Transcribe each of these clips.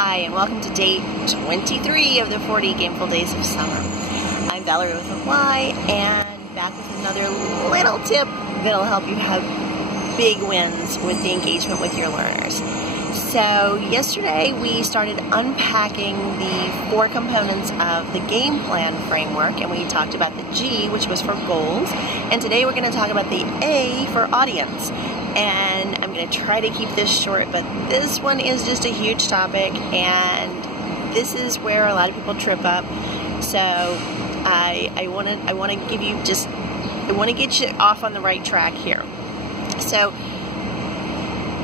Hi, and welcome to day 23 of the 40 Gameful Days of Summer. I'm Valerie with a Y, and back with another little tip that'll help you have big wins with the engagement with your learners. So yesterday we started unpacking the 4 components of the game plan framework, and we talked about the G, which was for goals, and today we're going to talk about the A for audience. And I'm going to try to keep this short, but this one is just a huge topic, and this is where a lot of people trip up. So I want to give you just, I want to get you off on the right track here. So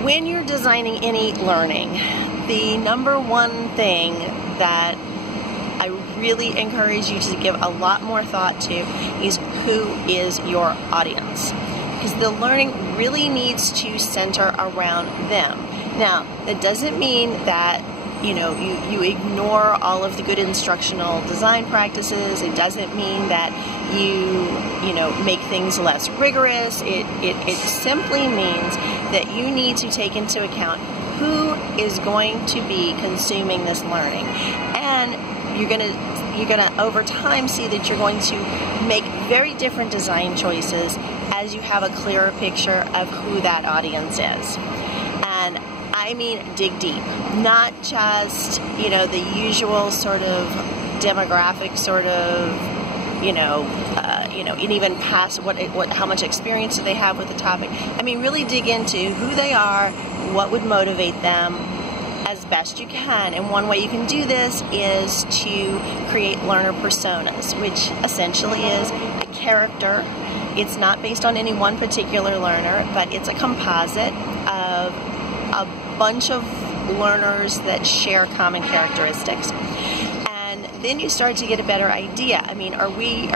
when you're designing any learning, the number one thing that I really encourage you to give a lot more thought to is who is your audience. Because the learning really needs to center around them. Now, that doesn't mean that you ignore all of the good instructional design practices. It doesn't mean that you make things less rigorous. It simply means that you need to take into account who is going to be consuming this learning, and you're gonna over time see that you're going to make very different design choices as you have a clearer picture of who that audience is. And I mean dig deep, not just the usual sort of demographic sort of and even past how much experience do they have with the topic. I mean, really dig into who they are, what would motivate them as best you can. And one way you can do this is to create learner personas, which essentially is a character. It's not based on any one particular learner, but it's a composite of a bunch of learners that share common characteristics. And then you start to get a better idea. I mean, are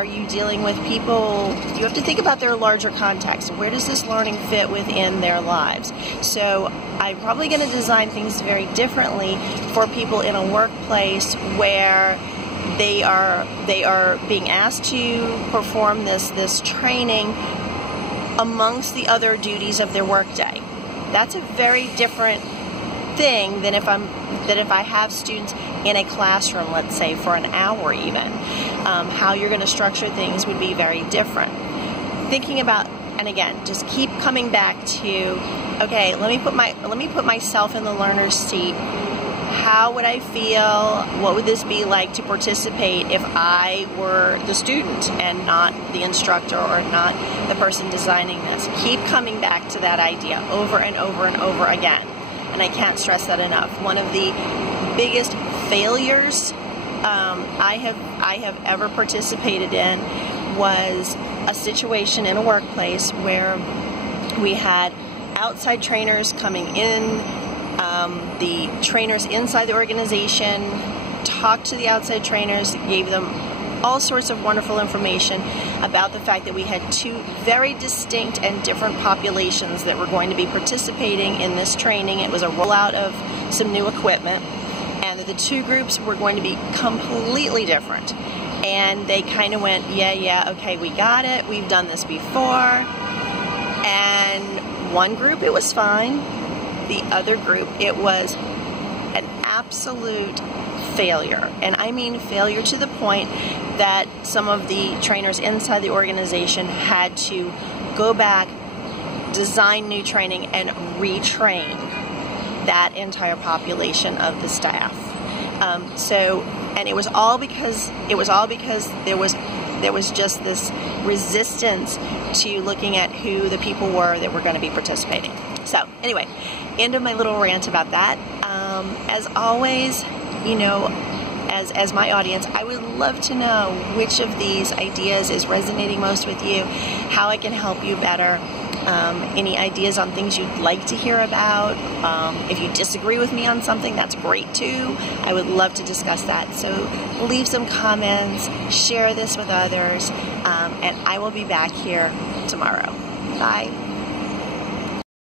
you dealing with people? You have to think about their larger context. Where does this learning fit within their lives? So I'm probably going to design things very differently for people in a workplace where they are being asked to perform this training amongst the other duties of their workday. That's a very different thing than if I have students in a classroom, let's say for an hour even. How you're going to structure things would be very different. Thinking about, and again, just keep coming back to, okay, let me put myself in the learner's seat. How would I feel? What would this be like to participate if I were the student and not the instructor or not the person designing this? Keep coming back to that idea over and over and over again. And I can't stress that enough. One of the biggest failures I have ever participated in was a situation in a workplace where we had outside trainers coming in. The trainers inside the organization talked to the outside trainers, gave them all sorts of wonderful information about the fact that we had 2 very distinct and different populations that were going to be participating in this training. It was a rollout of some new equipment, and that the 2 groups were going to be completely different. And they kind of went, yeah, okay, we got it, we've done this before. And one group, it was fine. The other group, it was an absolute failure. And I mean failure to the point that some of the trainers inside the organization had to go back, design new training, and retrain that entire population of the staff. And it was all because there was just this resistance to looking at who the people were that were going to be participating. So anyway, end of my little rant about that. As always, as my audience, I would love to know which of these ideas is resonating most with you, how I can help you better, any ideas on things you'd like to hear about. If you disagree with me on something, that's great too. I would love to discuss that. So leave some comments, share this with others, and I will be back here tomorrow. Bye.